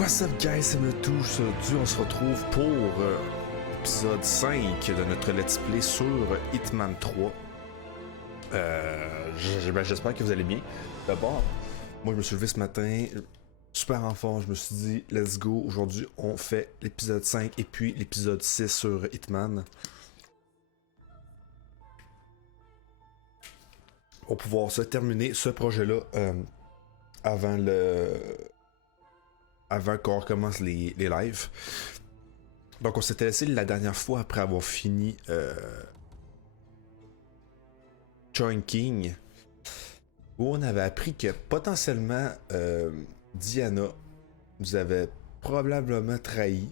What's up guys, c'est notre. Aujourd'hui on se retrouve pour épisode 5 de notre let's play sur Hitman 3. J'espère que vous allez bien. D'abord, moi je me suis levé ce matin super en forme, je me suis dit let's go, aujourd'hui on fait l'épisode 5 et puis l'épisode 6 sur Hitman. Pour pouvoir se terminer ce projet-là avant qu'on recommence les lives. Donc on s'était laissé la dernière fois après avoir fini King, où on avait appris que potentiellement Diana nous avait probablement trahi,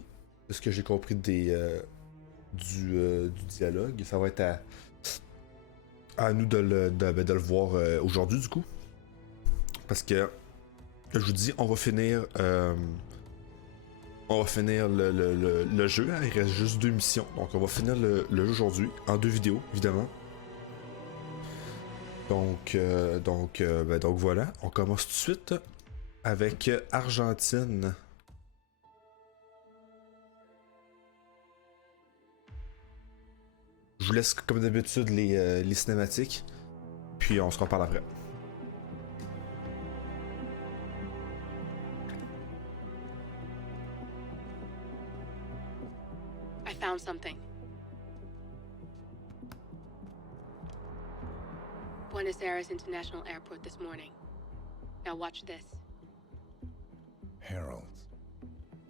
de ce que j'ai compris du dialogue. Ça va être à nous de le voir aujourd'hui du coup. Parce que je vous dis, on va finir le jeu, hein. Il reste juste 2 missions, donc on va finir le jeu aujourd'hui, en 2 vidéos, évidemment. Donc voilà, on commence tout de suite avec Argentine. Je vous laisse comme d'habitude les cinématiques, puis on se reparle après. Found something. Buenos Aires International Airport this morning. Now watch this. Heralds.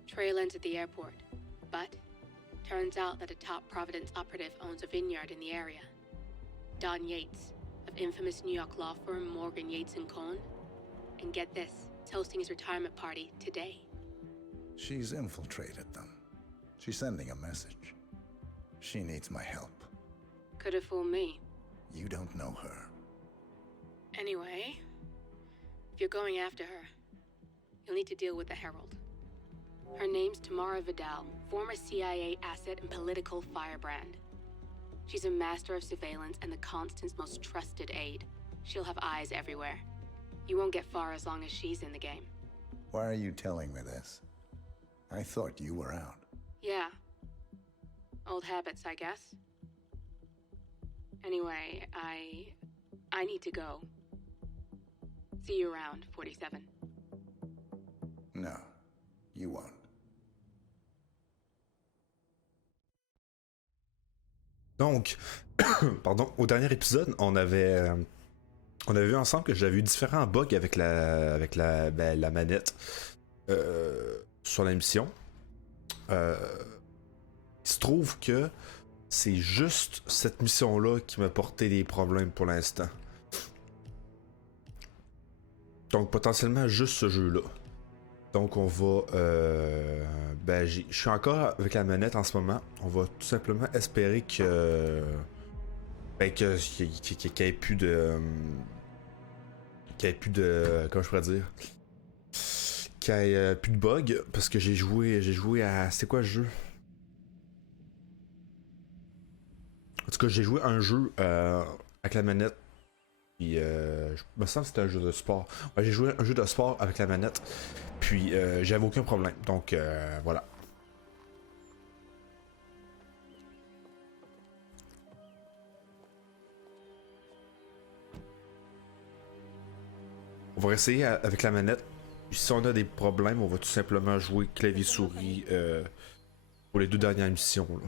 Trail ends at the airport, but turns out that a top Providence operative owns a vineyard in the area. Don Yates, of infamous New York law firm Morgan Yates & Cohn. And get this, he's hosting his retirement party today. She's infiltrated them. She's sending a message. She needs my help. Could have fooled me. You don't know her. Anyway, if you're going after her, you'll need to deal with the Herald. Her name's Tamara Vidal, former CIA asset and political firebrand. She's a master of surveillance and the Constant's most trusted aide. She'll have eyes everywhere. You won't get far as long as she's in the game. Why are you telling me this? I thought you were out. Yeah. Old habits, I guess. Anyway, I need to go. See you around, 47. No, you won't. Donc, pardon, au dernier épisode, on avait vu ensemble que j'avais eu différents bugs avec la manette sur la mission. Il se trouve que c'est juste cette mission-là qui m'a porté des problèmes pour l'instant. Donc potentiellement juste ce jeu-là. Donc on va... je suis encore avec la manette en ce moment. On va tout simplement espérer que... qu'il n'y ait plus de... comment je pourrais dire? Qu'il n'y ait plus de bugs. Parce que j'ai joué à... C'est quoi le jeu? En tout cas, j'ai joué un jeu avec la manette. Puis, je me sens que c'était un jeu de sport. Ouais, j'ai joué un jeu de sport avec la manette. Puis, j'avais aucun problème. Donc, voilà. On va essayer avec la manette. Puis, si on a des problèmes, on va tout simplement jouer clavier-souris pour les 2 dernières missions, là.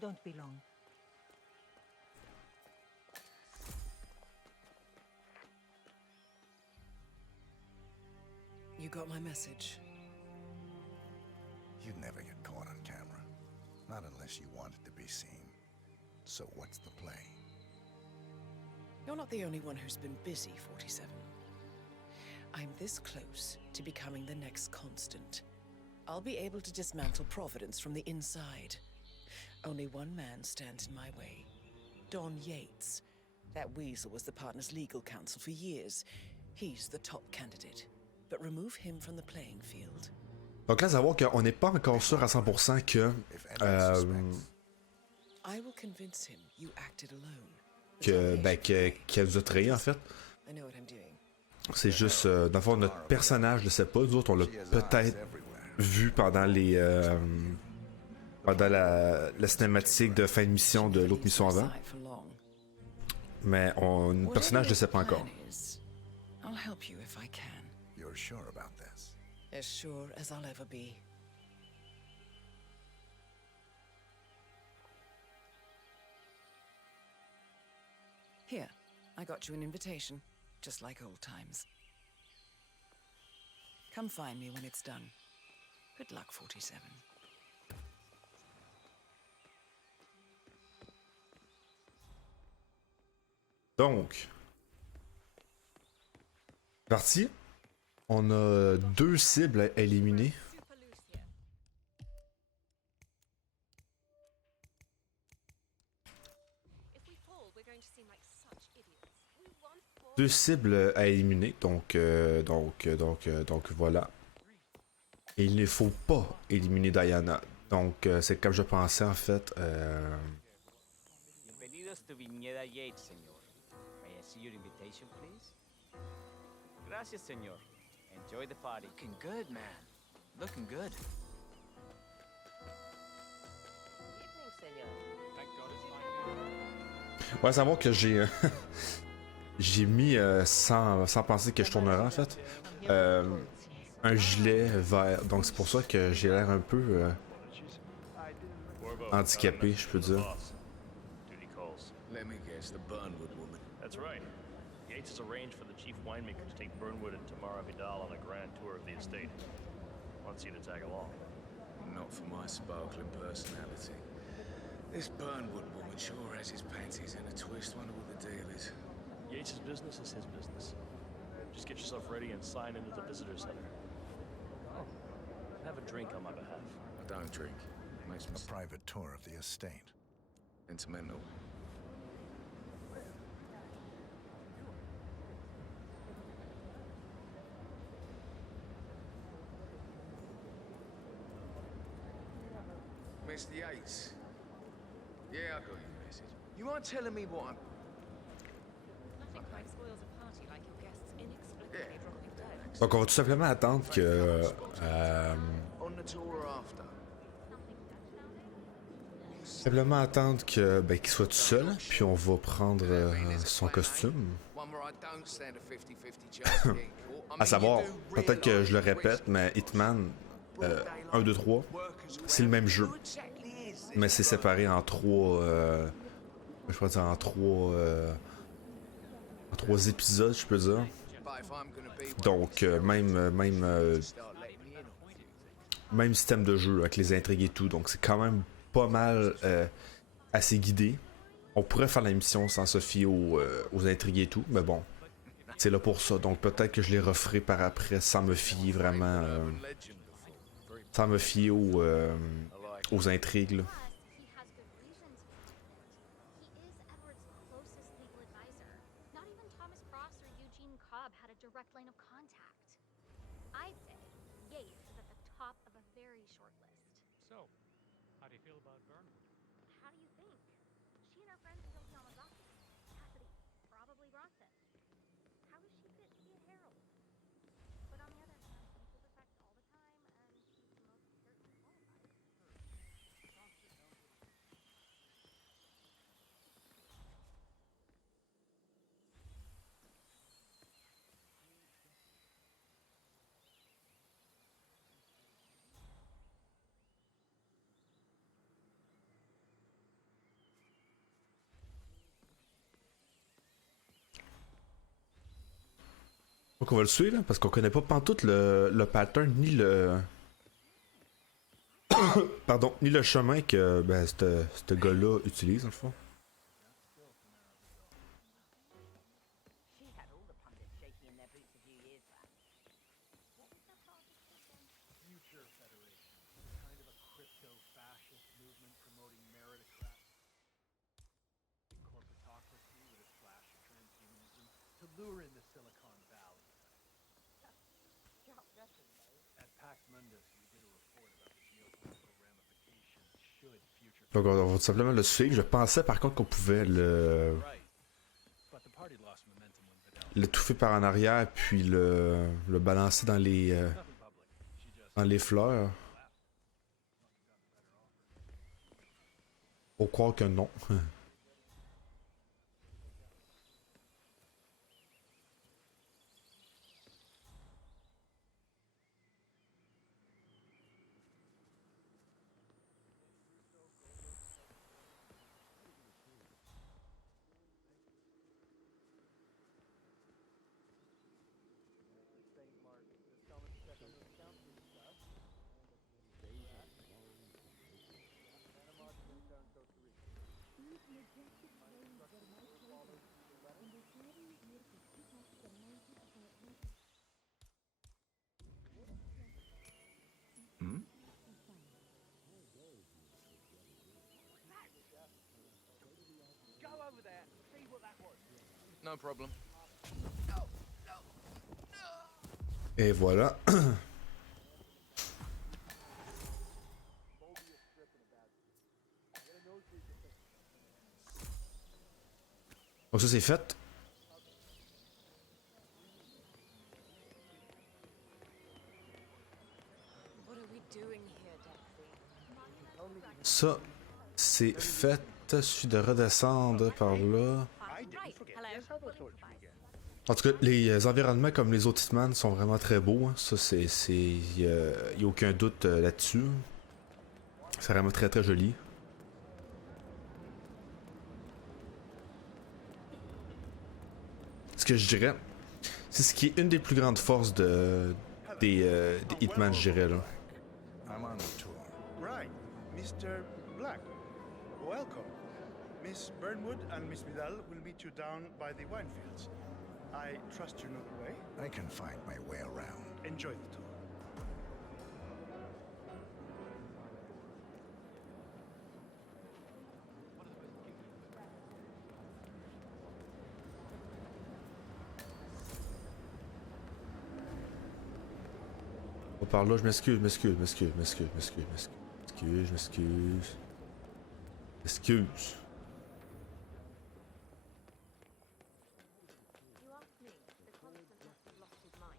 Don't be long. You got my message. You'd never get caught on camera. Not unless you wanted to be seen. So what's the play? You're not the only one who's been busy, 47. I'm this close to becoming the next Constant. I'll be able to dismantle Providence from the inside. Only one man stands in my way. Don Yates. That weasel was the partner's legal counsel for years. He's the top candidate. But remove him from the playing field. Donc là, savoir qu'on n'est pas encore sûr à 100% que... I will convince him you acted alone. qu'elle nous a trahis, en fait. I know what I'm doing. C'est juste, dans le fond, notre personnage ne sait pas. Nous autres, on l'a peut-être vu pendant les pendant la cinématique de fin de mission de l'autre mission avant. Mais notre personnage ne sait pas encore. I'll help you if I can. You're sure about this? As sure as I'll ever be. Here, I got you an invitation, just like old times. Come find me when it's done. Good luck, 47. Donc, parti. On a 2 cibles à éliminer. Deux cibles à éliminer, donc voilà. Et il ne faut pas éliminer Diana. Donc c'est comme je pensais en fait. Bienvenidos to Viñeda Yates, señor. May I see your invitation, please? Gracias, señor. Enjoy the party. Looking good, man. Looking good. Ouais, savoir que j'ai j'ai mis sans penser que je tournerais en fait un gilet vert. Donc c'est pour ça que j'ai l'air un peu handicapé, je peux dire. Let me guess, the Burnwood woman. That's right. Yates has arranged for the chief winemaker to take Burnwood and Tamara Vidal on a grand tour of the estate. Wants you to tag along. Not for my sparkling personality. This Burnwood woman sure has his panties in a twist. Wonder what the deal is. Yates' business is his business. Just get yourself ready and sign into the visitor center. Oh, have a drink on my behalf. I don't drink. Makes me A private tour of the estate. sentimental. Mr. Yates. Yeah, I got your message. You mind telling me what I'm... Nothing quite spoils a party like your guests inexplicably dropping dead. Donc on va tout simplement attendre que On the tour or after? simplement attendre que qu'il soit tout seul, puis on va prendre son costume. One where I don't stand a 50-50 chance of getting caught. À savoir, peut-être que je le répète, mais Hitman 1, 2, 3, c'est le même jeu. Mais c'est séparé en 3. Je pourrais dire en 3. En 3 épisodes, je peux dire. Donc, même système de jeu avec les intrigues et tout. Donc, c'est quand même pas mal assez guidé. On pourrait faire la mission sans se fier aux intrigues et tout. Mais bon, c'est là pour ça. Donc, peut-être que je les referai par après sans me fier vraiment. Sans me fier aux intrigues. Là. So, how do you feel about Burnwood? How do you think? She and her friends killed Yamazaki. Cassidy probably brought this. How does she fit to be a herald? But on the other hand, people defect all the time, and she's the most certainly qualified. Donc on va le suivre là, parce qu'on connaît pas pantoute le pattern ni le pardon, ni le chemin que ce gars-là utilise en le fond. She had all the pundits shaking in their boots a few years back. Future Federation, kind of a crypto-fascist movement promoting meritocracy, corporatocracy with a splash of transhumanism to lure in the Silicon Valley. At Pax Mundus, we did a report about the geopolitical ramifications should future. Donc on va tout simplement le suivre. Je pensais par contre qu'on pouvait le Right, but the party lost momentum when Vidal l'étouffer par en arrière puis le balancer dans les fleurs. Faut croire que non. No problem. Et voilà. Donc ça c'est fait. Ça c'est fait. Il suffit de redescendre par là. En tout cas, les environnements comme les autres Hitman sont vraiment très beaux. Hein. Ça, y a aucun doute là-dessus. C'est vraiment très très joli. Ce que je dirais, c'est ce qui est une des plus grandes forces des Hitman, je dirais là. I'm on the tour. Right, Mr. Black. Welcome. Miss Burnwood and Miss Vidal will meet you down by the wine fields. I trust you know the way. I can find my way around. Enjoy the tour. On par là, je m'excuse. Excuse. You asked me. The constant must have lost his mind.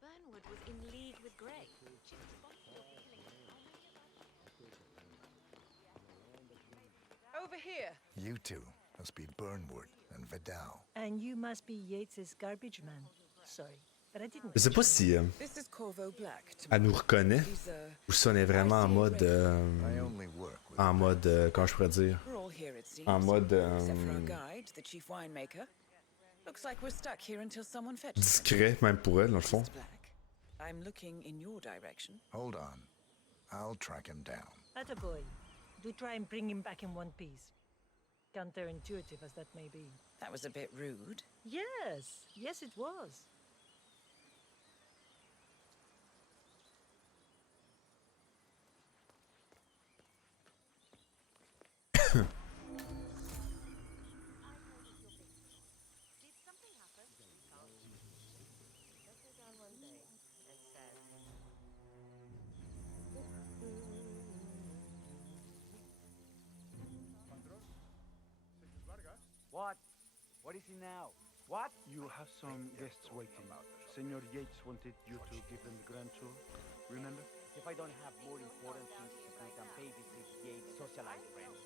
Burnwood was in league with Grey. She's responsible for killing him. Over here. You two must be Burnwood and Vidal. And you must be Yates's garbage man. Sorry, but I didn't. Je sais pas si This is Corvo Black. elle nous reconnaît He's ou si on est vraiment en mode I only work with comment je pourrais dire, We're all here, it seems. en mode Except for our guide, the chief winemaker. Looks like we're stuck here until someone fetches us. discret même pour elle dans le fond. Mr. Black, I'm looking in your direction. Hold on. I'll track him down. Attaboy. Do try and bring him back in one piece. Counterintuitive as that may be. That was a bit rude. Yes, it was. Did something happen? Let's go down one day and said. What? What is he now? What? You have some guests waiting. Senor Yates wanted you to give them the grand tour. Remember? If I don't have more important things to do than babysit Yates' socialite friends.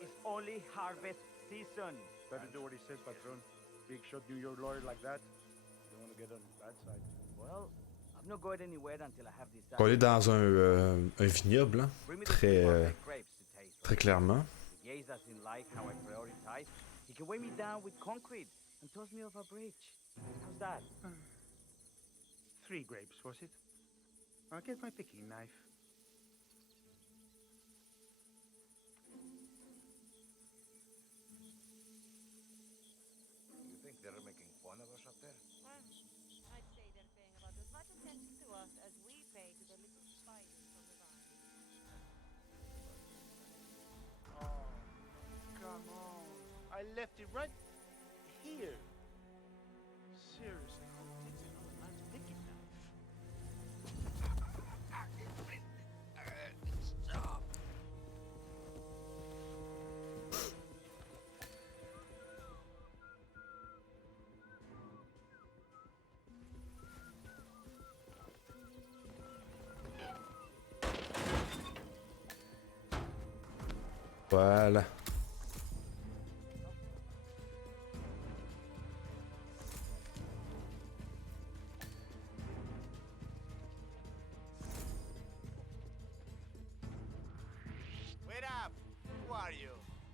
It's only harvest season. Better do what he says, patron. Big shot New York lawyer like that. Don't want to get on his bad side. Well, I'm not going anywhere until I have decided. On est dans un vignoble, hein, Bring me the très perfect grapes to taste. très clairement. If Yates doesn't like how I prioritize, he can weigh me down with concrete and toss me off a bridge. How's that? 3 grapes, was it? I'll get my picking knife. You think they're making fun of us up there? I'd say they're paying about as much attention to us as we pay to the little spiders on the vine. Oh, come on. I left it right here. Seriously, it's another man's picking knife. Stop. Voilà.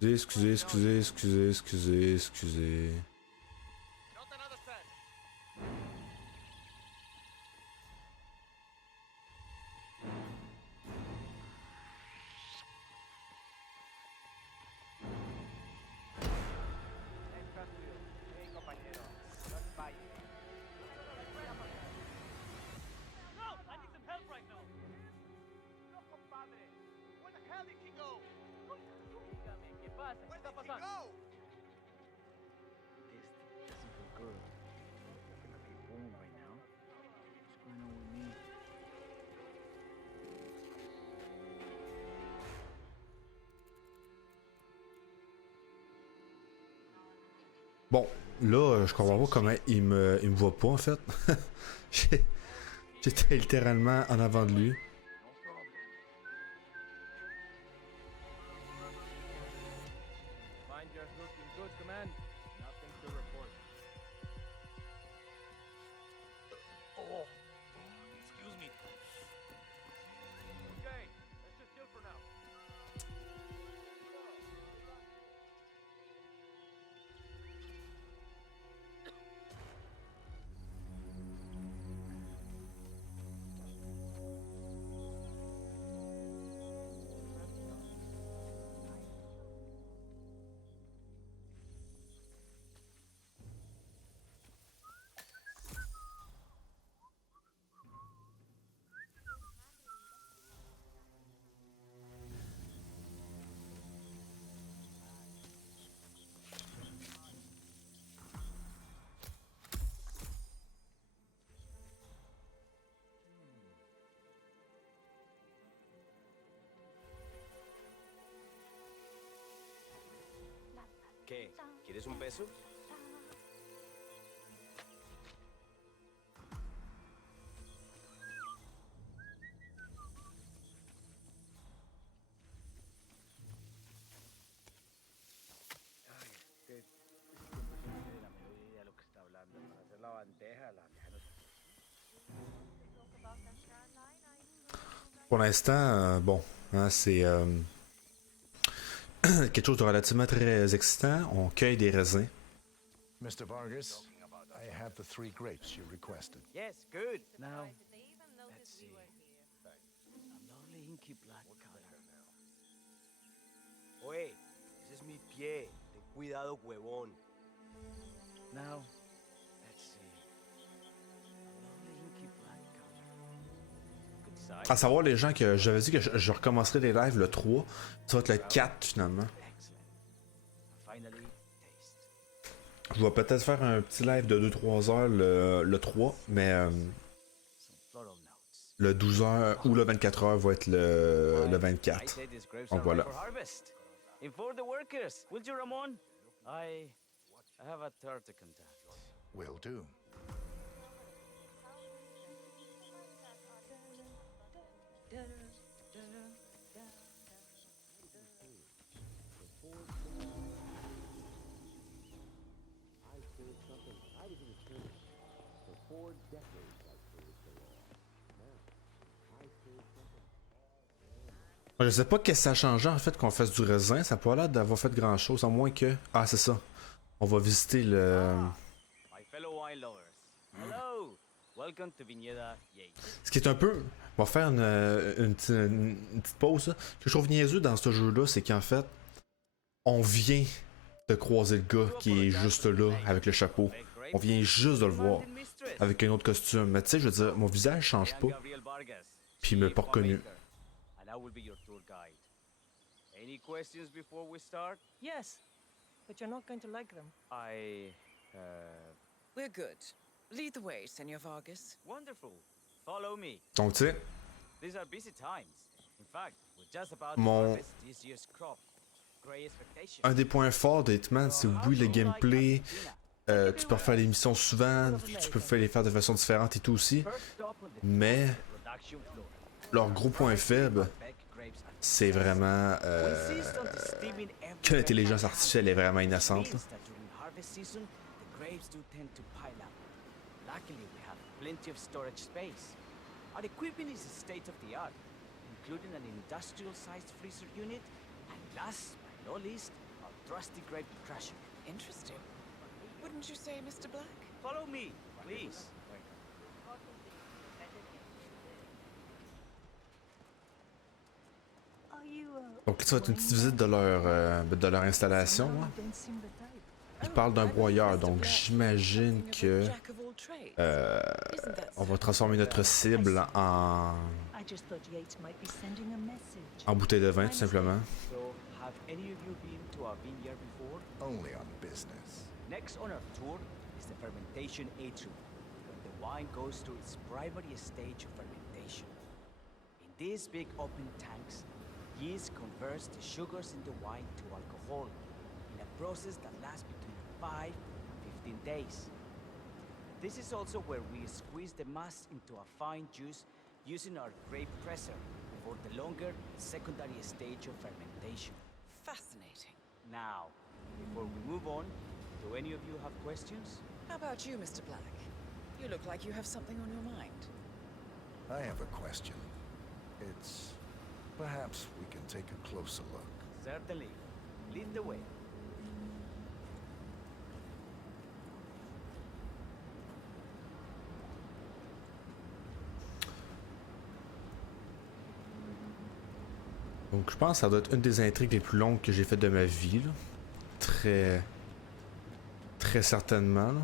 Excusez. Bon, là, je comprends pas comment il me voit pas en fait. J'étais littéralement en avant de lui. ¿Qué? ¿Quieres un peso? Pour l'instant, bon, hein, c'est quelque chose de relativement très excitant. On cueille des raisins. Mr. Vargas, I have the 3 grapes you requested. Yes, good. Now, let's see. A lovely inky black color. Oye, ese es mi pie. Ten cuidado, huevón. Now, let's see. A lovely inky black color. Good size. À savoir, les gens que j'avais dit que je recommencerai les lives le 3, ça va être le 4 finalement. Je vais peut-être faire un petit live de 2-3 heures le 3, mais le 12 heures ou le 24 heures va être le 24. Donc voilà. Will do. Je sais pas qu'est-ce que ça a changé en fait qu'on fasse du raisin, ça n'a pas l'air d'avoir fait grand chose, à moins que... Ah c'est ça, on va visiter le... Ce qui est un peu... On va faire une petite pause. Là. Ce que je trouve niaiseux dans ce jeu-là, c'est qu'en fait, on vient de croiser le gars qui est juste là, avec le chapeau. On vient juste de le voir, avec un autre costume. Mais tu sais, je veux dire, mon visage change pas, puis il m'a pas reconnu. Any questions before we start? Yes, but you're not going to like them. We're good. Lead the way, Senor Vargas. Wonderful. Follow me. Donc tu sais, These are busy times. In fact, we're just about to Mon- harvest this year's crop. Great expectations. un des points forts de Hitman, c'est oui le gameplay, tu peux refaire les missions souvent, tu peux les faire de façon différente et tout aussi, mais leur gros point faible, c'est vraiment que l'intelligence artificielle est vraiment innocente. Là. Luckily, we have plenty of storage space. Our equipment is state of the art, including an industrial-sized freezer unit, and last but not least, our trusty grape crusher. Interesting. Wouldn't you say, Mr. Black? Follow me, please. Donc ça va être une petite visite de leur installation. Hein. Ils parlent d'un broyeur, donc j'imagine que on va transformer notre cible en bouteille de vin, tout simplement. So, have any of you been to our vineyard before? Only on business. Next on our tour is the fermentation atrium, where the wine goes through its primary stage of fermentation. In these big open tanks, yeast converts the sugars in the wine to alcohol, in a process that lasts between 5 and 15 days. This is also where we squeeze the mass into a fine juice using our grape presser for the longer secondary stage of fermentation. Fascinating. Now, before we move on, do any of you have questions? How about you, Mr. Black? You look like you have something on your mind. I have a question. It's... perhaps we can take a closer look. Certainly. Lead the way. Donc je pense que ça doit être une des intrigues les plus longues que j'ai faites de ma vie. Là. Très certainement. Là.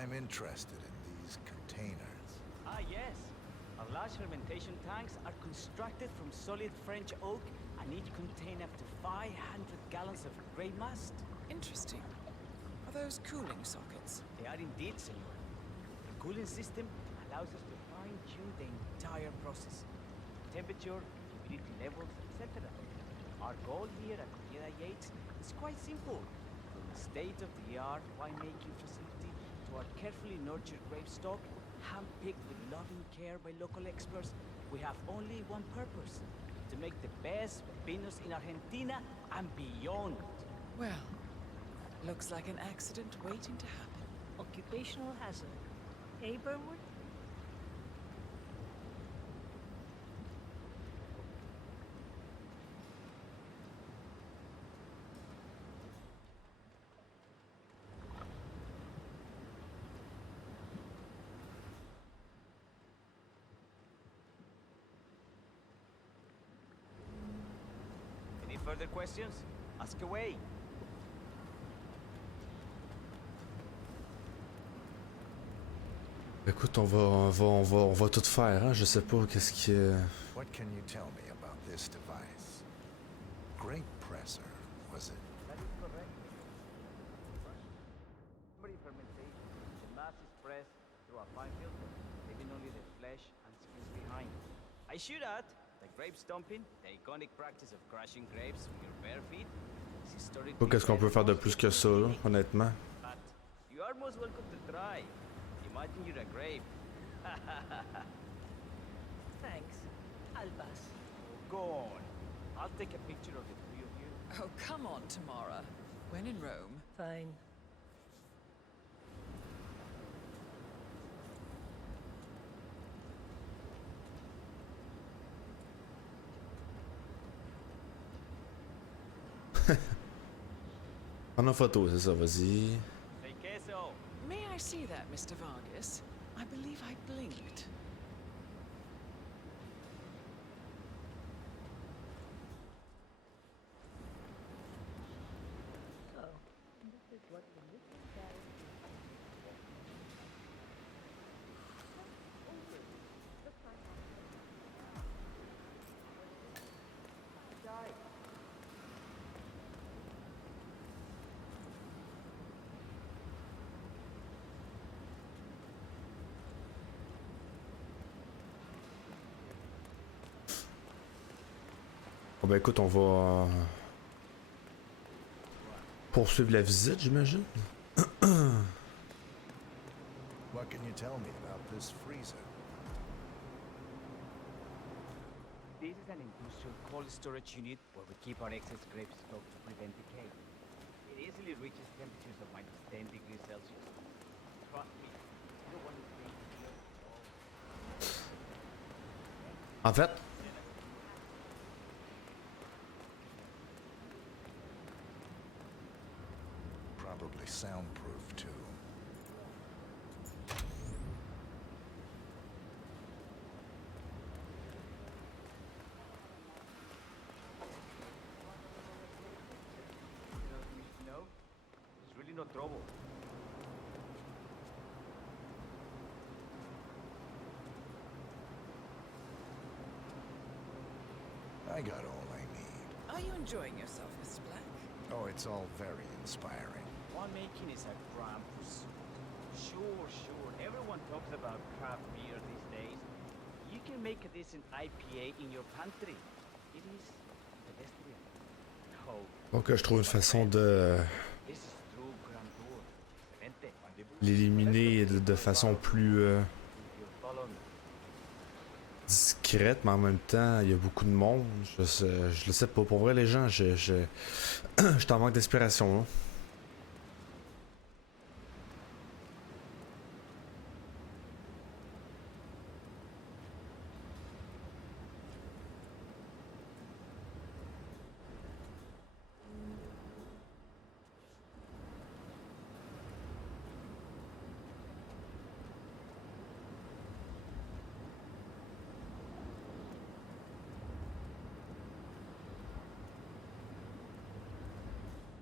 I'm interested in these containers. Ah, yes. Our large fermentation tanks are constructed from solid French oak and each contain up to 500 gallons of grape must. Interesting. Are those cooling sockets? They are indeed, senor. The cooling system allows us to fine-tune the entire process. Temperature, humidity levels, etc. Our goal here at Ojeda Yates is quite simple. From a state-of-the-art winemaking facility to our carefully nurtured grape stock, hand-picked with loving care by local experts, we have only one purpose: to make the best vinos in Argentina and beyond. Well, looks like an accident waiting to happen. Occupational hazard. Eh, Burnwood? Any further questions? Ask away. Écoute, on va tout faire, hein. Je sais pas qu'est-ce qui est. What can you tell me about this device? Grape presser, was it? That is correct. Primary fermentation. The mass is pressed through a fine filter, leaving only the flesh and skins behind. I should add that grape stomping, the iconic practice of crushing grapes with your bare feet, is historically. Qu'est-ce qu'on peut faire de plus que ça, là, honnêtement? But you are most welcome to try. Imagine you're a grape. Thanks. Albas. Go on. I'll take a picture of the three of you. Oh, come on, Tamara. When in Rome. Fine. Prends une photo, c'est ça, vas-y. Say queso. May I see that, Mr. Vargas? I believe I blinked. Oh, this is what the little guy Bon, ben écoute, on va poursuivre la visite, j'imagine. What can you tell me about this freezer? an industrial cold storage unit where we keep our excess grape stock to prevent decay. It easily reaches temperatures of -10 degrees Celsius. Trust me, you don't want to stay here at all. En fait, Probably soundproof, too. No, there's really no trouble. I got all I need. Are you enjoying yourself, Mr. Black? Oh, it's all very inspiring. Winemaking is a grand pursuit. Sure. Everyone talks about craft beer these days. You can make a decent IPA in your pantry. It is pedestrian. No. donc je trouve une façon de This is true grandeur. Excelente. l'éliminer de façon plus If you follow me. discrète, mais en même temps, il y a beaucoup de monde. Je le sais pas. Pour vrai, les gens, je t'en manque d'inspiration. Hein.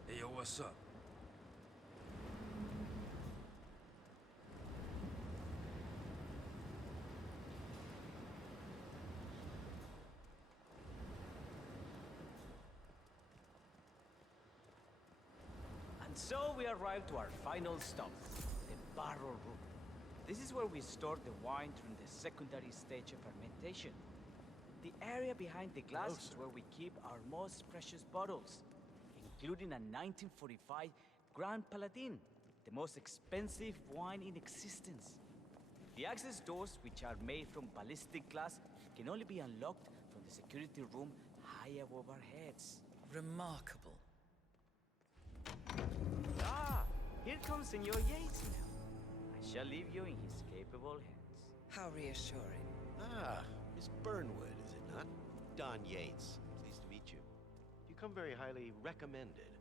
Hey, yo, what's up? And so we arrived to our final stop, the barrel room. This is where we store the wine during the secondary stage of fermentation. The area behind the glass is where we keep our most precious bottles, including a 1945 Grand Paladin, the most expensive wine in existence. The access doors, which are made from ballistic glass, can only be unlocked from the security room high above our heads. Remarkable. Ah, here comes Senor Yates now. I shall leave you in his capable hands. How reassuring. Ah, Miss Burnwood, is it not? Don Yates. Pleased to meet you. You come very highly recommended.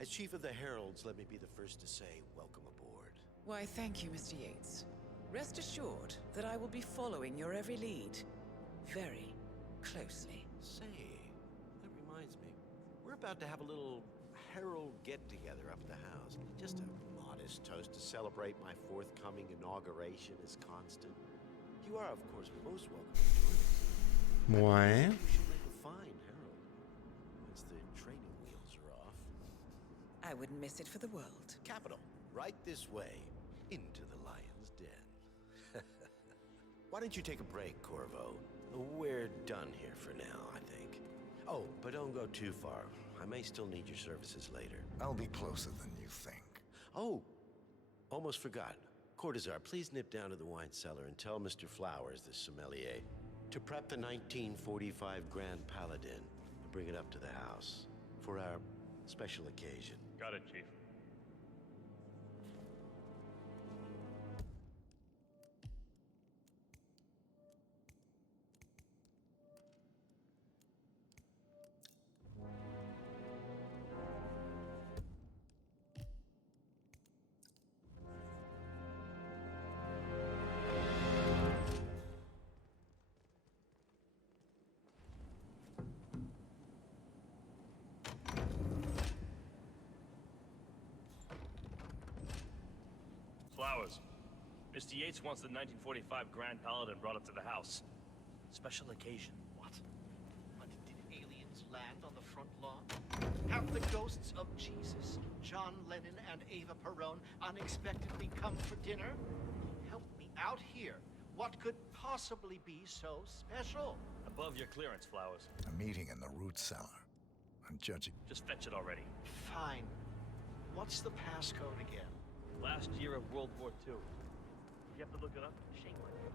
As Chief of the Heralds, let me be the first to say welcome aboard. Why, thank you, Mr. Yates. Rest assured that I will be following your every lead very closely. Say, that reminds me. We're about to have a little Herald get-together up at the house. Just a modest toast to celebrate my forthcoming inauguration as Constant. You are, of course, most welcome to join us. Ouais. You should make a fine Herald once the training wheels are off. I wouldn't miss it for the world. Capital. Right this way, into the lion's den. Why don't you take a break, Corvo? We're done here for now, I think. Oh, but don't go too far. I may still need your services later. I'll be closer than you think. Oh, almost forgot. Cortazar, please nip down to the wine cellar and tell Mr. Flowers, the sommelier, to prep the 1945 Grand Paladin and bring it up to the house for our special occasion. Got it, Chief. Flowers. Mr. Yates wants the 1945 Grand Paladin brought up to the house. Special occasion. What? But did aliens land on the front lawn? Have the ghosts of Jesus, John Lennon, and Eva Perón unexpectedly come for dinner? Help me out here. What could possibly be so special? Above your clearance, Flowers. A meeting in the root cellar. I'm judging. Just fetch it already. Fine. What's the passcode again? Last year of World War II. You have to look it up? Shame on you.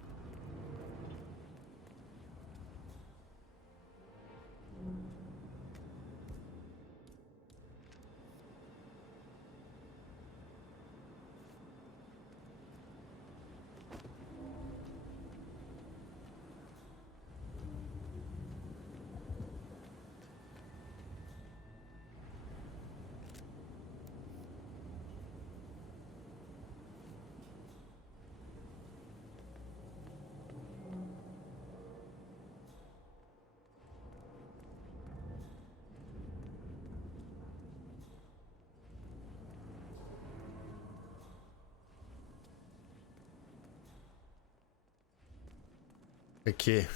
Ok.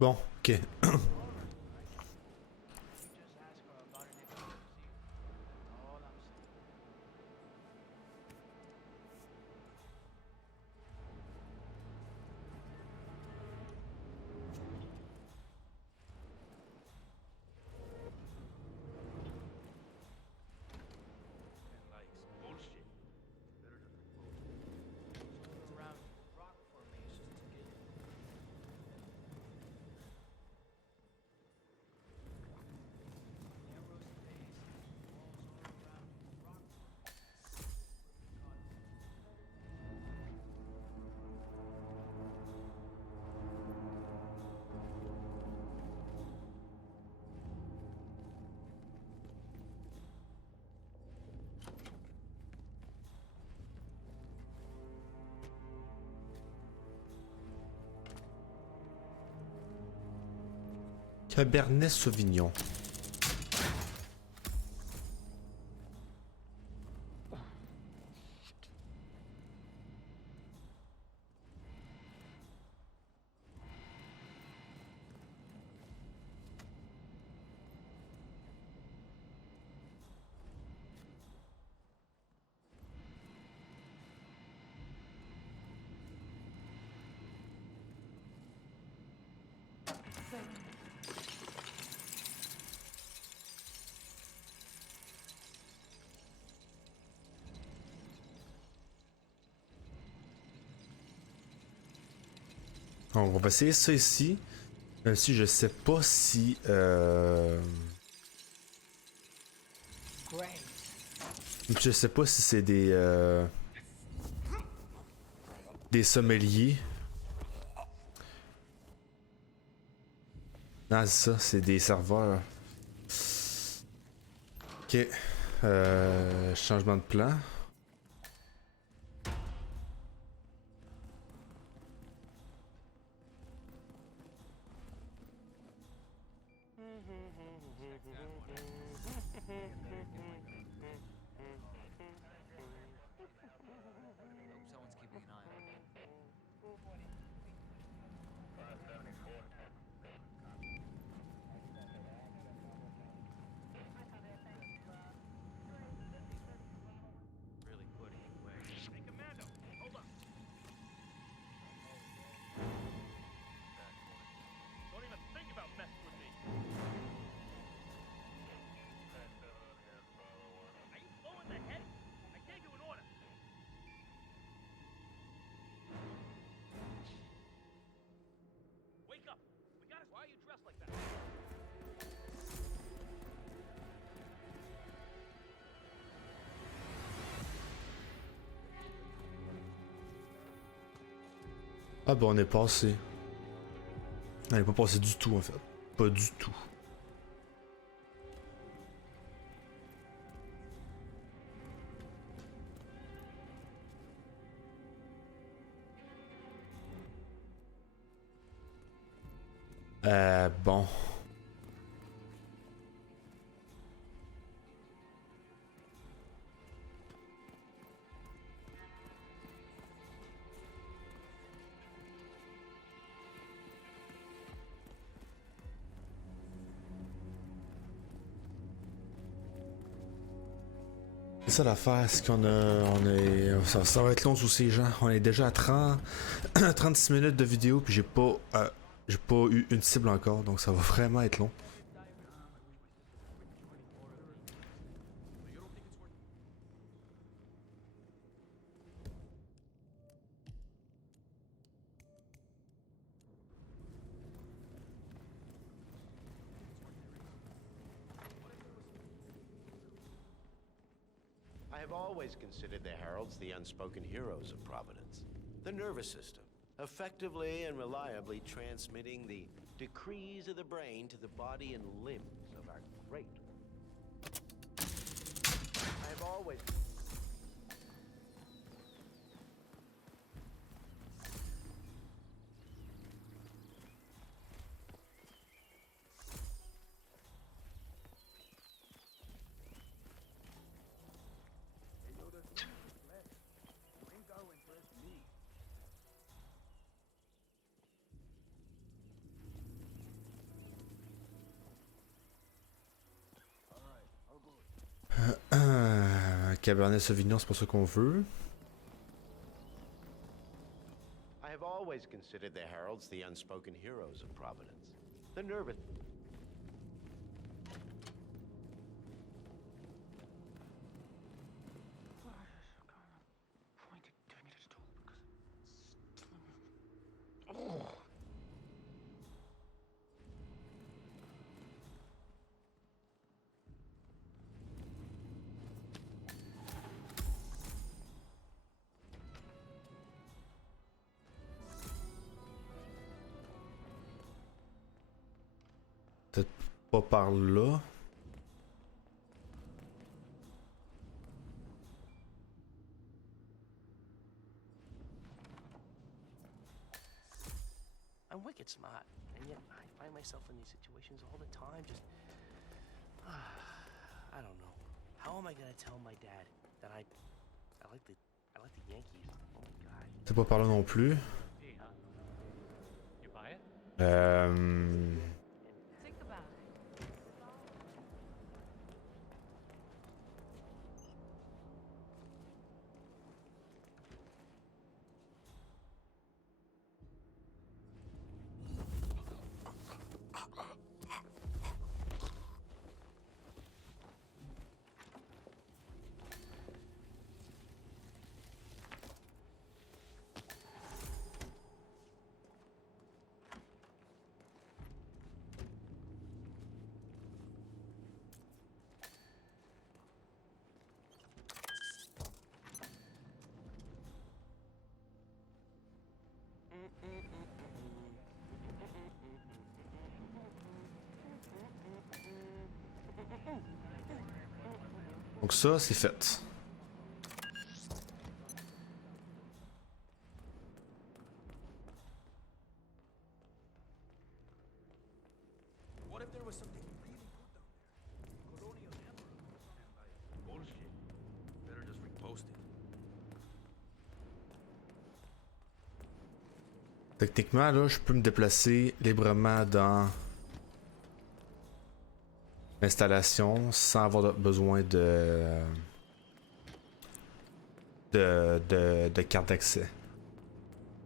Bon, ok. Cabernet Sauvignon. On va essayer ça ici. Même si je sais pas si... Je sais pas si c'est des sommeliers. Ah, c'est ça, c'est des serveurs. Ok. Changement de plan. Ah bah on est passé. On n'est pas passé du tout en fait. Pas du tout. Bon. C'est ça l'affaire, c'est qu'on ça va être long sous ces gens. On est déjà à 36 minutes de vidéo, puis j'ai pas eu une cible encore, donc ça va vraiment être long. I have always considered the heralds the unspoken heroes of Providence. The nervous system, effectively and reliably transmitting the decrees of the brain to the body and limbs of our great. I have always... Cabernet Sauvignon, c'est pas ça qu'on veut. I have always considered the heralds the unspoken heroes of Providence. The nervous... Peut-être pas par là. I'm wicked smart, and yet I find myself in these situations all the time, just... I don't know. How am I gonna tell my dad that I like the Yankees? Oh my god. C'est pas par là non plus. Donc ça, c'est fait. What if there was something really good down there? Colonial emperor. Bullshit. Better just repost it. Techniquement, là, je peux me déplacer librement dans l'installation sans avoir besoin de carte d'accès.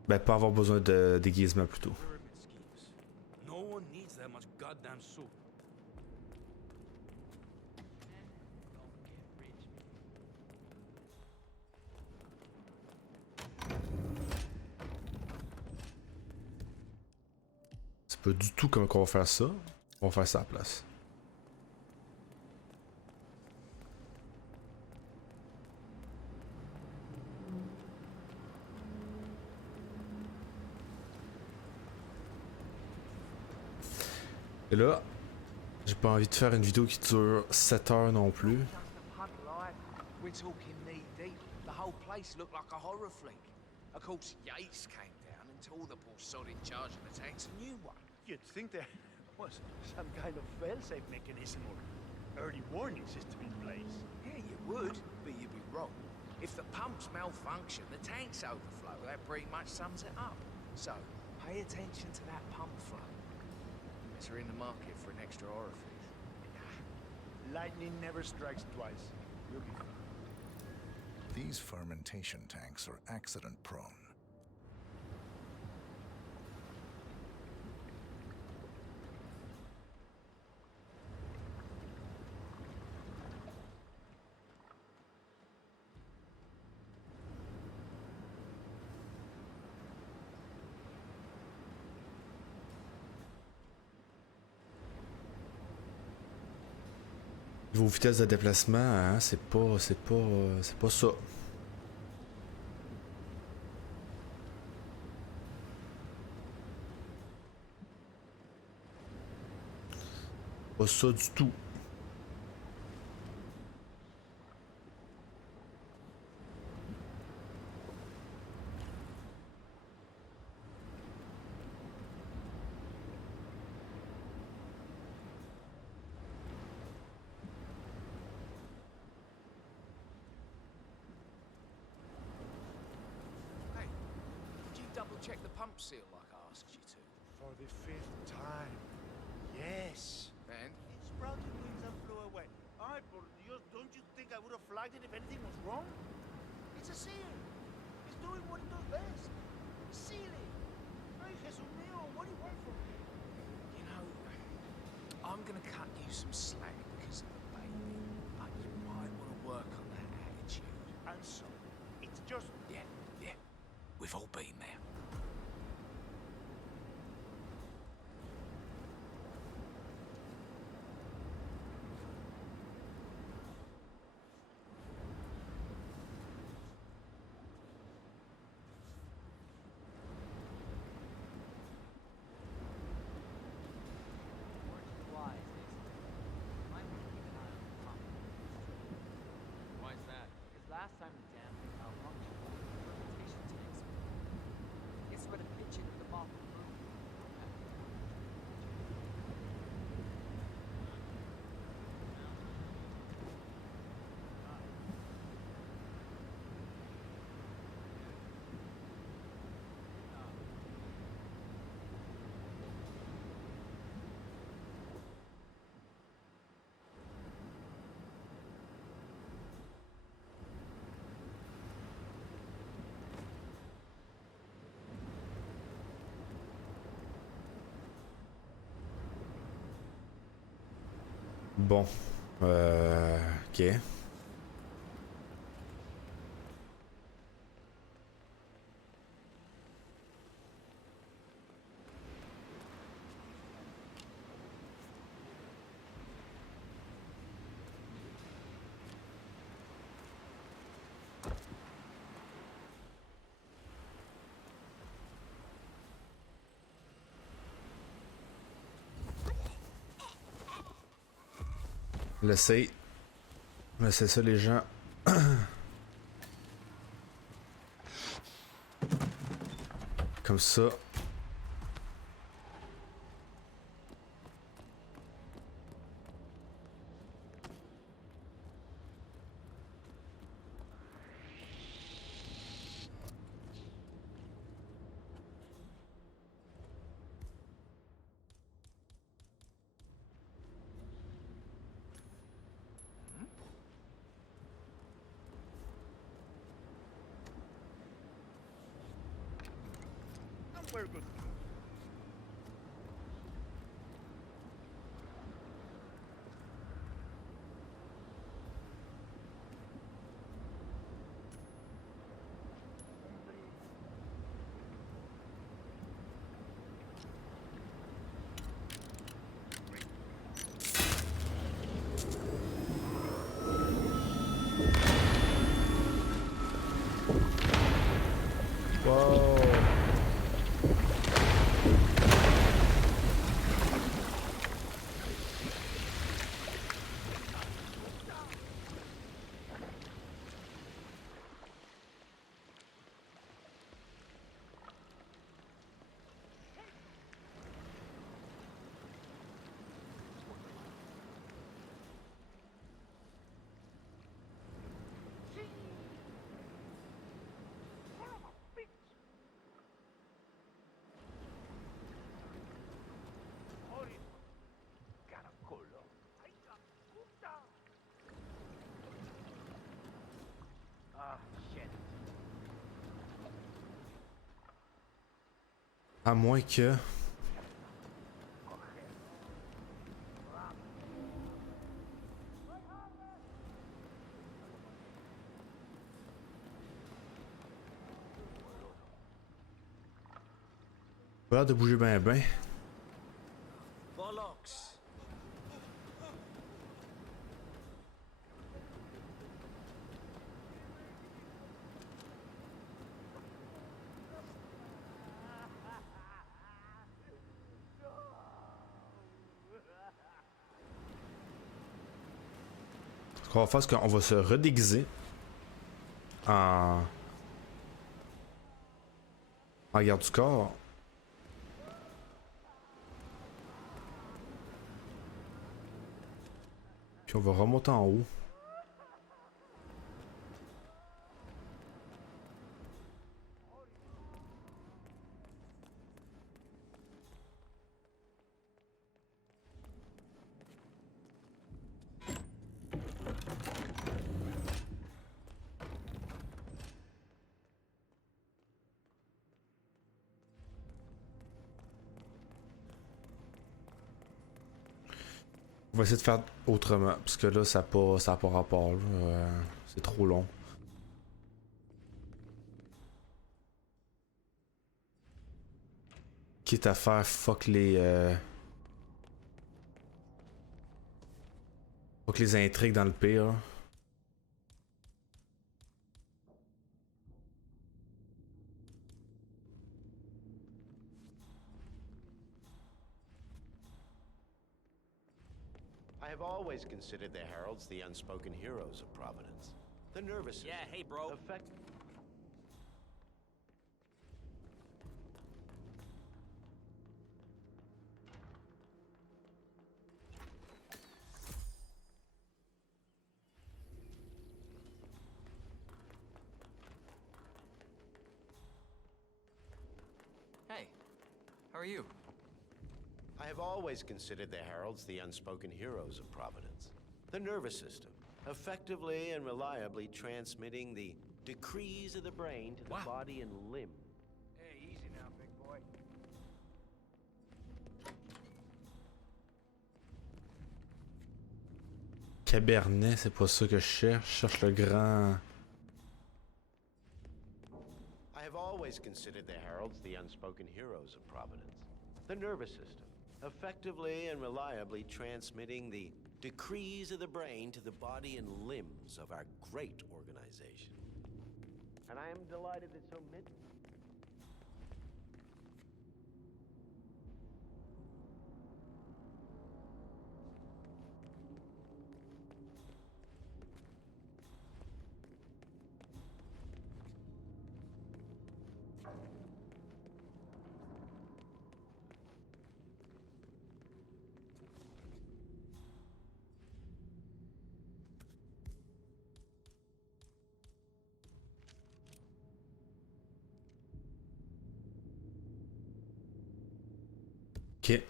Ben, pas avoir besoin de déguisement plutôt. No one needs that much goddamn soup. C'est pas du tout comme qu'on va faire ça. On va faire ça à la place. Et là, j'ai pas envie de faire une vidéo qui dure 7 heures non plus. We're talking knee deep. The whole place looked like a horror flick. Of course, Yates came down and told the poor sod in charge of the tanks a new one. You'd think there was some kind of fail-safe mechanism or early warning system in place. Yeah, you would, but you'd be wrong. If the pumps malfunction, the tanks overflow. That pretty much sums it up. So, pay attention to that pump flow. Unless you're in the market for an extra orifice. Lightning never strikes twice. You'll be fine. These fermentation tanks are accident-prone. Vos vitesses de déplacement, hein, c'est pas ça. Pas ça du tout. Check the pump seal like I asked you to. For the 5th time. Yes. And? It sprouted wings and flew away. Ay, por Dios, don't you think I would have flagged it if anything was wrong? It's a seal. It's doing what it does best. Sealing. Ay, Jesus mío, what do you want from me? You know, I'm gonna cut you some slack because of the baby, but you might want to work on that attitude. I'm sorry. It's just... Yeah. We've all been there. Last time the damn thing malfunctioned, fermentation tanks. It's where the pitch into the bottle grew. Bon. Ok. Laissez ça les gens. Comme ça. Very good. Wow. À moins que... Pas l'air de bouger ben ben. Bollocks! Ce qu'on va faire, c'est qu'on va se redéguiser en garde du corps. Puis on va remonter en haut. On va essayer de faire autrement, parce que là, ça a pas rapport. C'est trop long. Quitte à faire fuck les intrigues dans le pire. I have always considered the heralds the unspoken heroes of Providence. The nervous system. Yeah, hey, bro. Affect. Hey, how are you? I have always considered the heralds the unspoken heroes of Providence. The nervous system, effectively and reliably transmitting the decrees of the brain to the body and limb. Hey, easy now, big boy. Cabernet, c'est pas ça que je cherche. Je cherche le grand. I have always considered the heralds the unspoken heroes of Providence. The nervous system, effectively and reliably transmitting the decrees of the brain to the body and limbs of our great organization. And I am delighted that so many... Ok.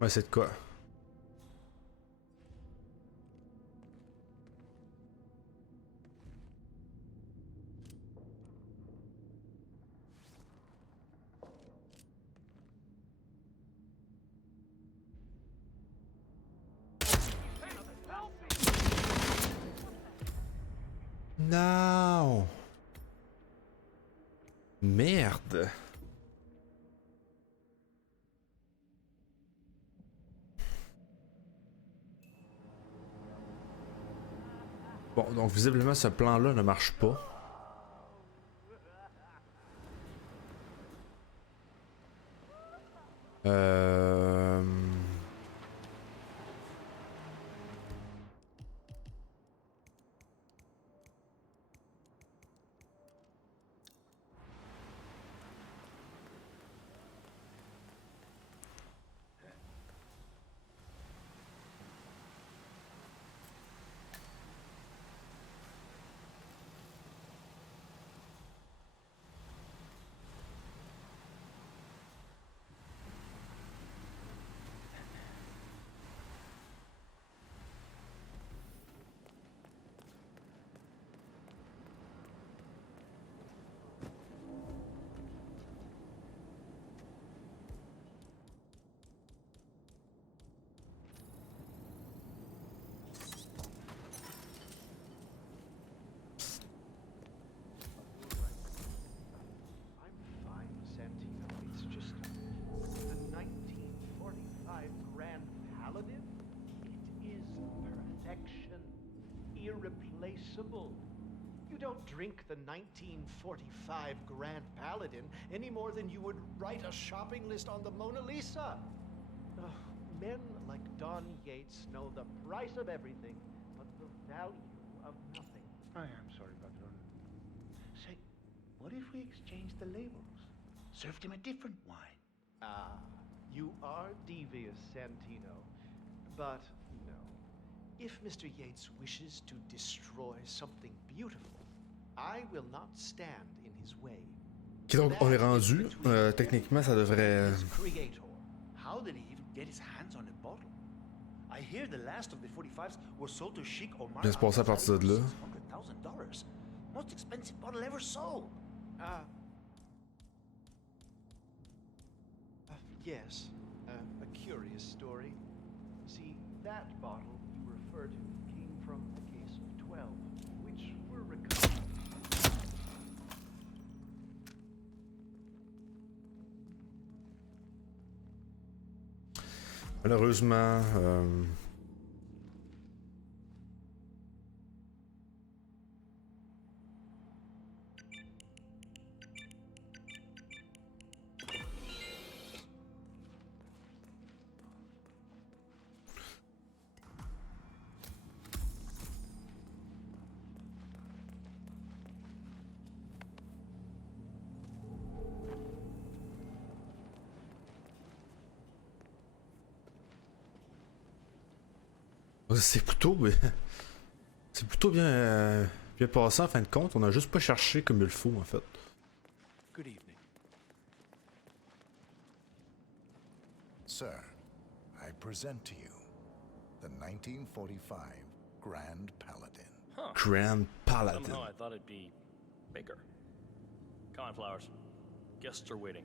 Ouais, c'est de quoi? Non! Merde! Bon, donc visiblement ce plan-là ne marche pas. impossible. You don't drink the 1945 Grand Paladin any more than you would write a shopping list on the Mona Lisa. Ugh, men like Don Yates know the price of everything, but the value of nothing. I am sorry, Patron. Say, what if we exchange the labels? Served him a different wine. Ah, you are devious, Santino. But no. If Mr. Yates wishes to destroy something beautiful, I will not stand in his way. Ok, donc on est rendu. Techniquement, ça devrait. Creator. How did he even get his hands on the bottle? I hear the last of the 45s were sold to Sheikh Omar. Bien se passer à partir de là. $600,000. Most expensive bottle ever sold. Yes, a curious story. See, that bottle you refer to came from a case of 12, which were recovered. Malheureusement, c'est plutôt bien, bien passé en fin de compte. On a juste pas cherché comme il faut en fait. Good evening. Sir, I present to you the 1945 Grand Paladin. Huh. Grand Paladin. Somehow I thought it'd be bigger. Come on, Flowers. Guests are waiting.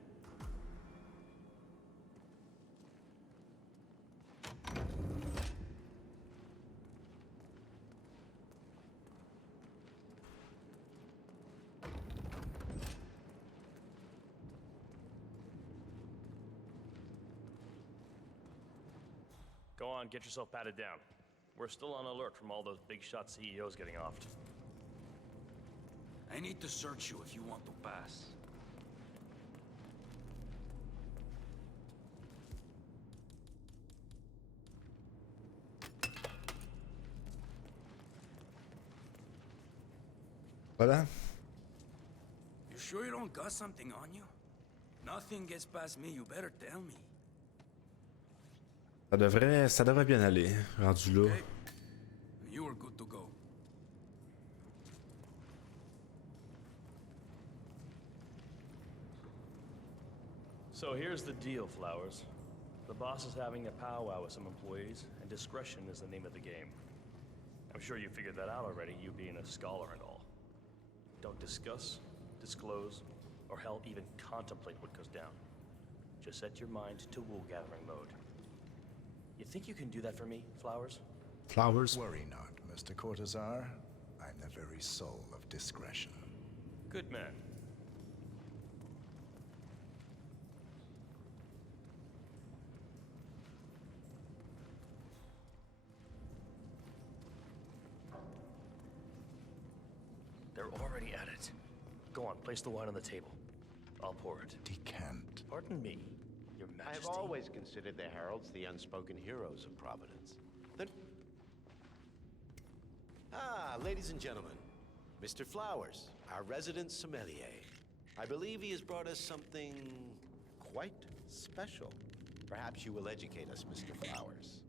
Go on, get yourself patted down. We're still on alert from all those big shot CEOs getting offed. I need to search you if you want to pass. Voilà. You sure you don't got something on you? Nothing gets past me, you better tell me. Ça devrait bien aller, rendu là. Okay. You are good to go. So here's the deal, Flowers. The boss is having a powwow with some employees, and discretion is the name of the game. I'm sure you figured that out already, you being a scholar and all. Don't discuss, disclose, or hell, even contemplate what goes down. Just set your mind to wool-gathering mode. You think you can do that for me, Flowers? Flowers? Worry not, Mr. Cortazar. I'm the very soul of discretion. Good man. They're already at it. Go on, place the wine on the table. I'll pour it. Decant. Pardon me, Your Majesty. I've always considered the heralds the unspoken heroes of Providence. Ladies and gentlemen, Mr. Flowers, our resident sommelier. I believe he has brought us something quite special. Perhaps you will educate us, Mr. Flowers.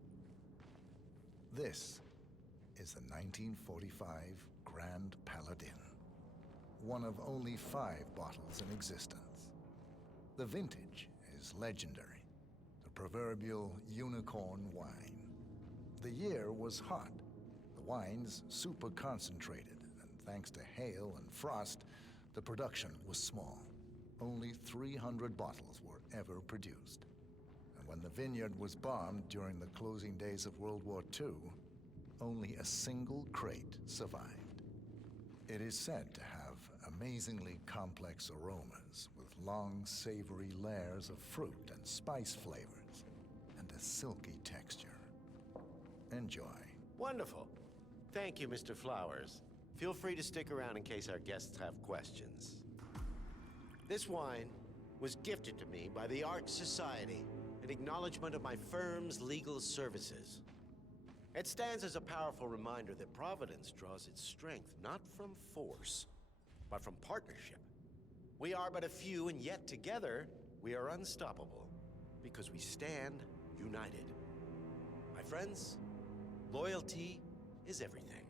This is the 1945 Grand Paladin. One of only 5 bottles in existence. The vintage is legendary. The proverbial unicorn wine. The year was hot. The wine's super concentrated, and thanks to hail and frost, the production was small. Only 300 bottles were ever produced. And when the vineyard was bombed during the closing days of World War II, only a single crate survived. It is said to have amazingly complex aromas with long, savory layers of fruit and spice flavors, and a silky texture. Enjoy. Wonderful. Thank you, Mr. Flowers. Feel free to stick around in case our guests have questions. This wine was gifted to me by the Art Society in acknowledgement of my firm's legal services. It stands as a powerful reminder that Providence draws its strength not from force, but from partnership. We are but a few, and yet together we are unstoppable because we stand united. My friends, loyalty is everything,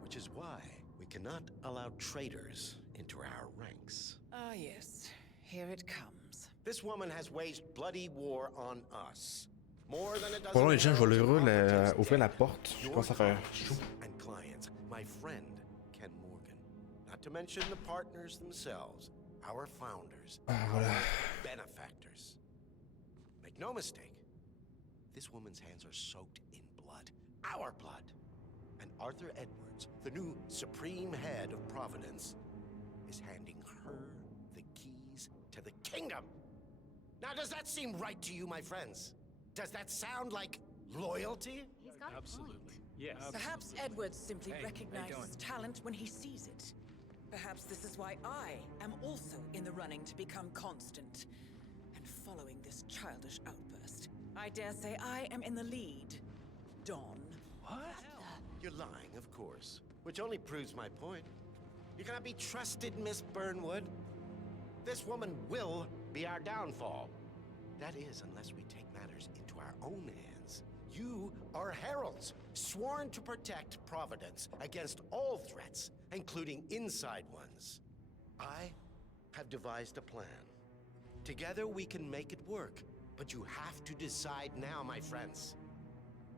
which is why we cannot allow traitors into our ranks. Ah, yes. Here it comes. This woman has waged bloody war on us. More than a dozen Pendant les gens, je vais heralds ouvrir la porte. Je commence à faire chaud. and clients, my friend Ken Morgan. Not to mention the partners themselves, our founders, Voilà. our benefactors. Make no mistake, this woman's hands are soaked in blood, our blood. And Arthur Edwards, the new supreme head of Providence, is handing her the keys to the kingdom. Now, does that seem right to you, my friends? Does that sound like loyalty? He's got Absolutely. a point. Yes. Perhaps Edwards simply Hey, how you recognizes doing? talent when he sees it. Perhaps this is why I am also in the running to become constant. And following this childish outburst, I dare say I am in the lead. Dawn. What? You're lying, of course, which only proves my point. You cannot be trusted, Miss Burnwood. This woman will be our downfall. That is, unless we take matters into our own hands. You are heralds, sworn to protect Providence against all threats, including inside ones. I have devised a plan. Together we can make it work, but you have to decide now, my friends.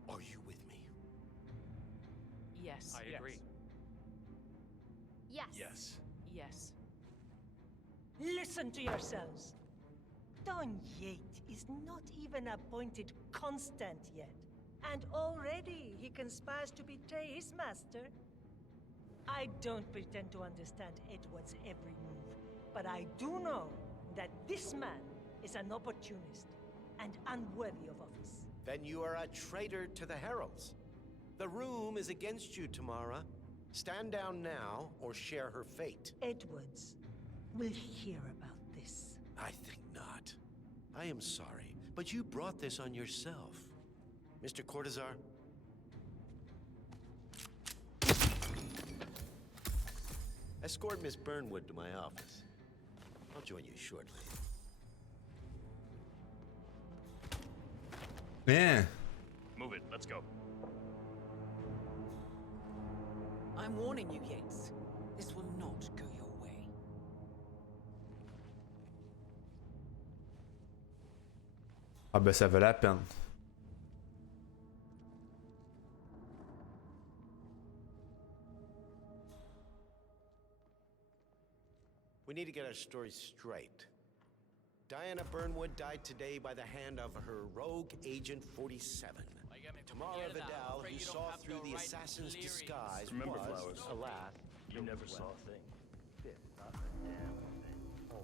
Are you with me? Yes. I agree. Yes. Yes. Yes. Listen to yourselves. Don Yate is not even appointed constant yet. And already he conspires to betray his master. I don't pretend to understand Edward's every move, but I do know that this man is an opportunist and unworthy of office. Then you are a traitor to the heralds. The room is against you, Tamara. Stand down now or share her fate. Edwards will hear about this. I think not. I am sorry, but you brought this on yourself. Mr. Cortazar? Escort Miss Burnwood to my office. I'll join you shortly. Man. Move it. Let's go. I'm warning you, Yates. This will not go your way. Ah ben ça valait la peine. We need to get our story straight. Diana Burnwood died today by the hand of her rogue Agent 47. Tamara Vidal, who saw through the assassin's disguise, Remember, was, Flowers, alas, you never saw a thing. Not a damn thing. Oh.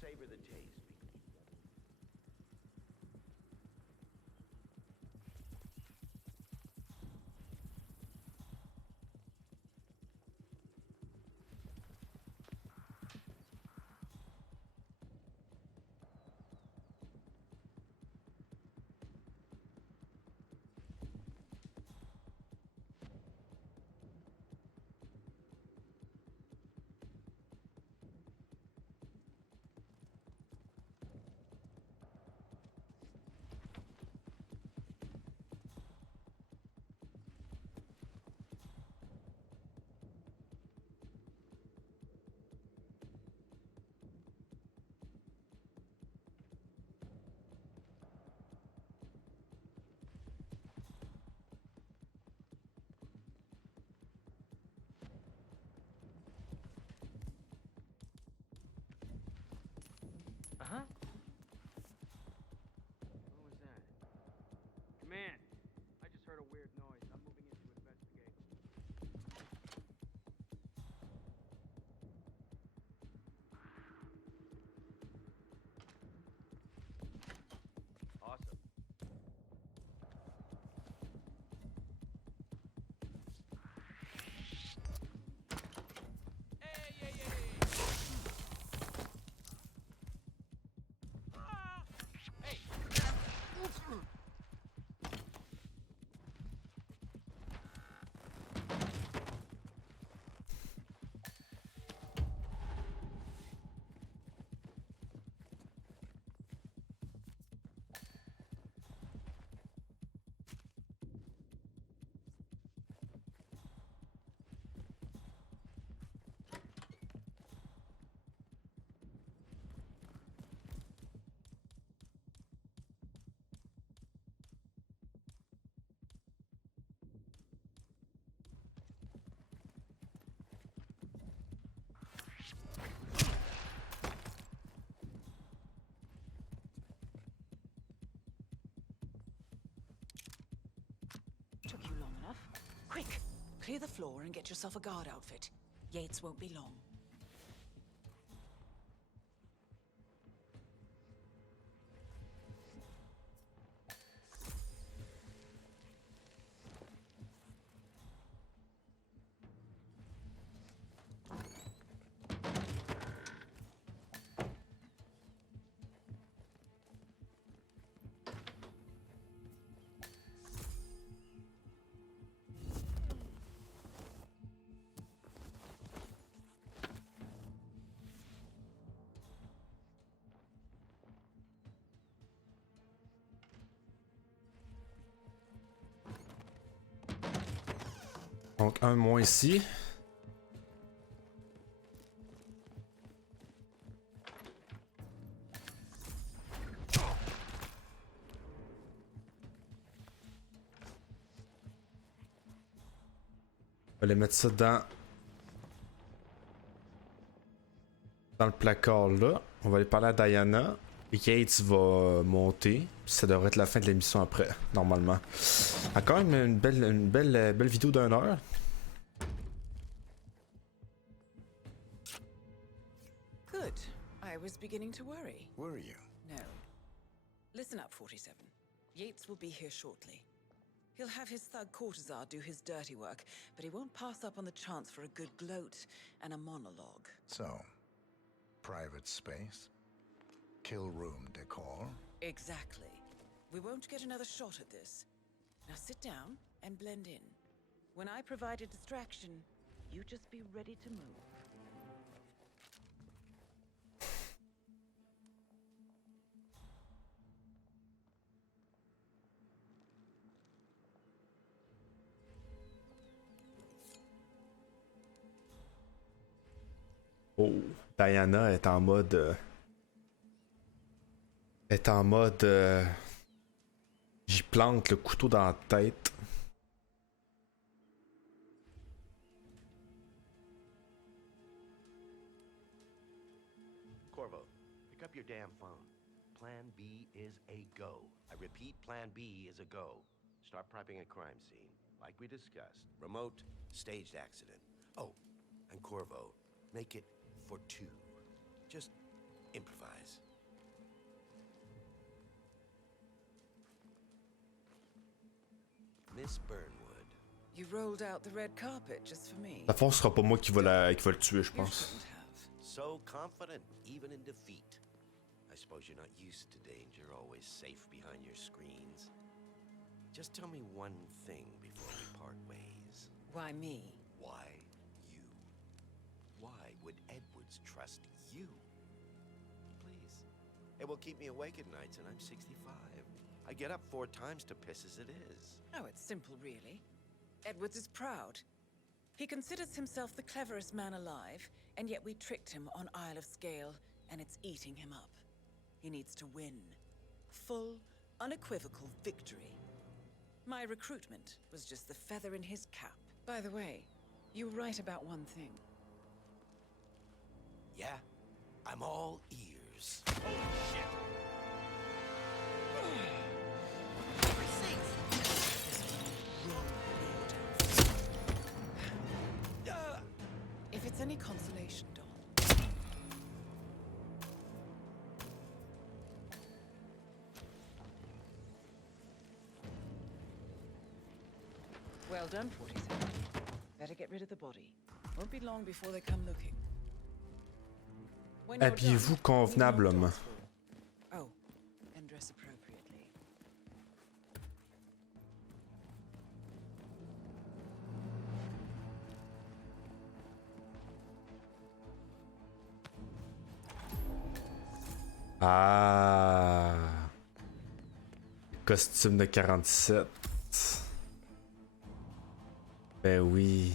savor the taste. Took you long enough. Quick! Clear the floor and get yourself a guard outfit. Yates won't be long. Donc un moins ici. On va aller mettre ça dans le placard là. On va aller parler à Diana. Et Yates va monter. Puis ça devrait être la fin de l'émission après, normalement. Encore une belle vidéo d'1 heure. Good. I was beginning to worry. Were you? No. Listen up, 47. Yates will be here shortly. He'll have his thug courtesan do his dirty work, but he won't pass up on the chance for a good gloat and a monologue. So, private space? Kill room decor? Exactly. We won't get another shot at this. Now sit down and blend in. When I provide a distraction, you just be ready to move. Oh, Diana est en mode... est en mode... J'y plante le couteau dans la tête. Corvo, pick up your damn phone. Plan B is a go. I repeat, Plan B is a go. Start prepping a crime scene, like we discussed. Remote, staged accident. Oh, and Corvo, make it for two. Just improvise. Miss Burnwood. You rolled out the red carpet just for me. La force sera pas moi qui va le tuer, je pense. So confident, even in defeat. I suppose you're not used to danger, always safe behind your screens. Just tell me one thing before we part ways. Why me? Why you? Why would Edwards trust you? Please. It will keep me awake at nights, and I'm 65. I get up 4 times to piss as it is. Oh, it's simple, really. Edwards is proud. He considers himself the cleverest man alive, and yet we tricked him on Isle of Scale, and it's eating him up. He needs to win. Full, unequivocal victory. My recruitment was just the feather in his cap. By the way, you were right about one thing. Yeah? I'm all ears. If it's any consolation, Don. Well done, 47. Better get rid of the body. Won't be long before they come looking. When you're Habillez-vous done, convenablement. Oh, and dress appropriately. Ah. Costume de 47. Ben oui.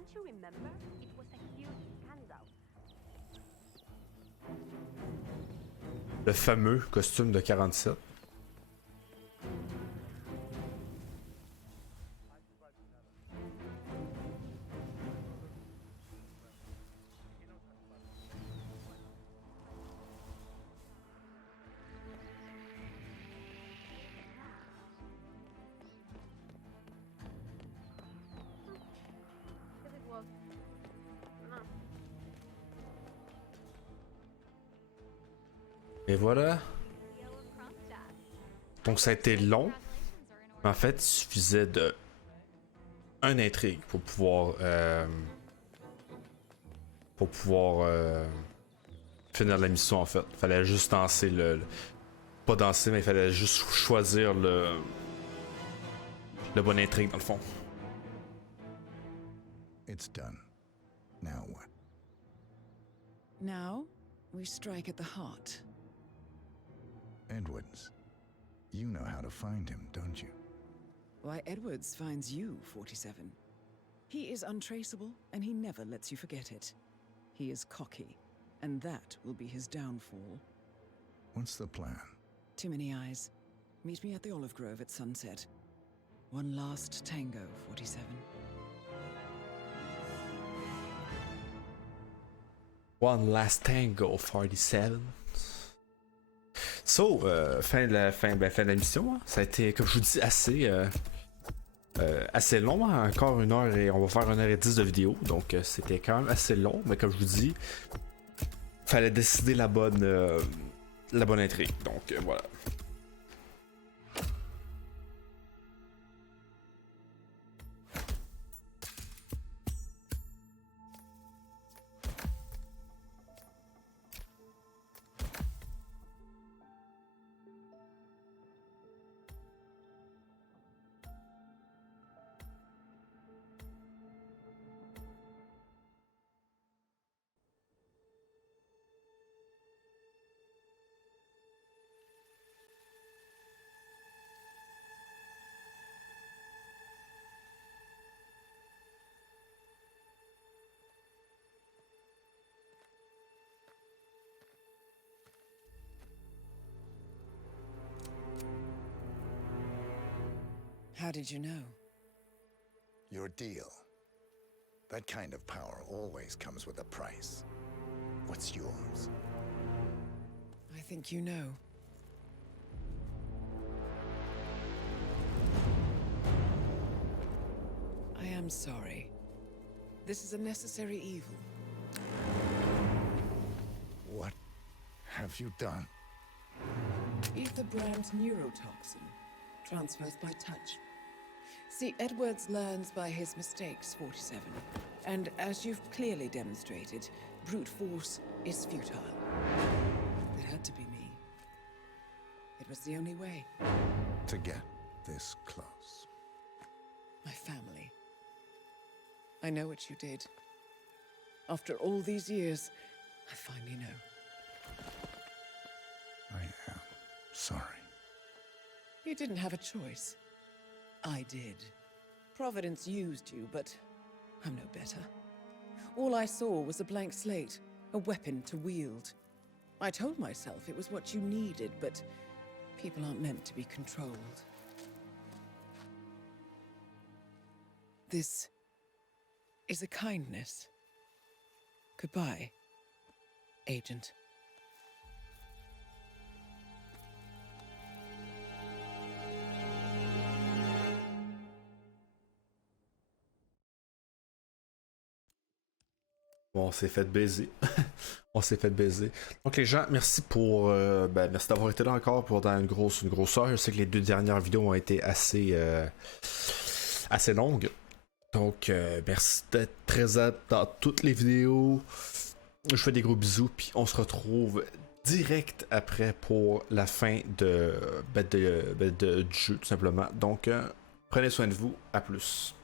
Don't you remember? It was a huge scandal. Le fameux costume de 47. Because it was. No. Et voilà. Donc ça a été long, mais en fait il suffisait de une intrigue pour pouvoir finir la mission en fait. Fallait juste danser pas danser, mais il fallait juste choisir le bonne intrigue dans le fond. It's done. Now what? Now, we strike at the heart. Edwards. You know how to find him, don't you? Why, Edwards finds you, 47. He is untraceable, and he never lets you forget it. He is cocky, and that will be his downfall. What's the plan? Too many eyes. Meet me at the Olive Grove at sunset. One last tango, 47. One last tango, 47. So, fin de la mission. Hein. Ça a été, comme je vous dis, assez long. Hein. Encore 1 heure et on va faire 1h10 de vidéo. Donc, c'était quand même assez long. Mais comme je vous dis, fallait décider la bonne intrigue. Donc, voilà. How did you know? Your deal. That kind of power always comes with a price. What's yours? I think you know. I am sorry. This is a necessary evil. What have you done? Ether brand neurotoxin transfers by touch. See, Edwards learns by his mistakes, 47. And as you've clearly demonstrated, brute force is futile. It had to be me. It was the only way. To get this close. My family. I know what you did. After all these years, I finally know. I am sorry. You didn't have a choice. I did. Providence used you, but I'm no better. All I saw was a blank slate, a weapon to wield. I told myself it was what you needed, but people aren't meant to be controlled. This is a kindness. Goodbye, Agent. Bon, on s'est fait baiser. On s'est fait baiser. Donc les gens, merci merci d'avoir été là encore pendant une grosse heure. Je sais que les 2 dernières vidéos ont été assez longues. Donc merci d'être présent dans toutes les vidéos. Je fais des gros bisous, puis on se retrouve direct après pour la fin du jeu, tout simplement. Donc prenez soin de vous, à plus.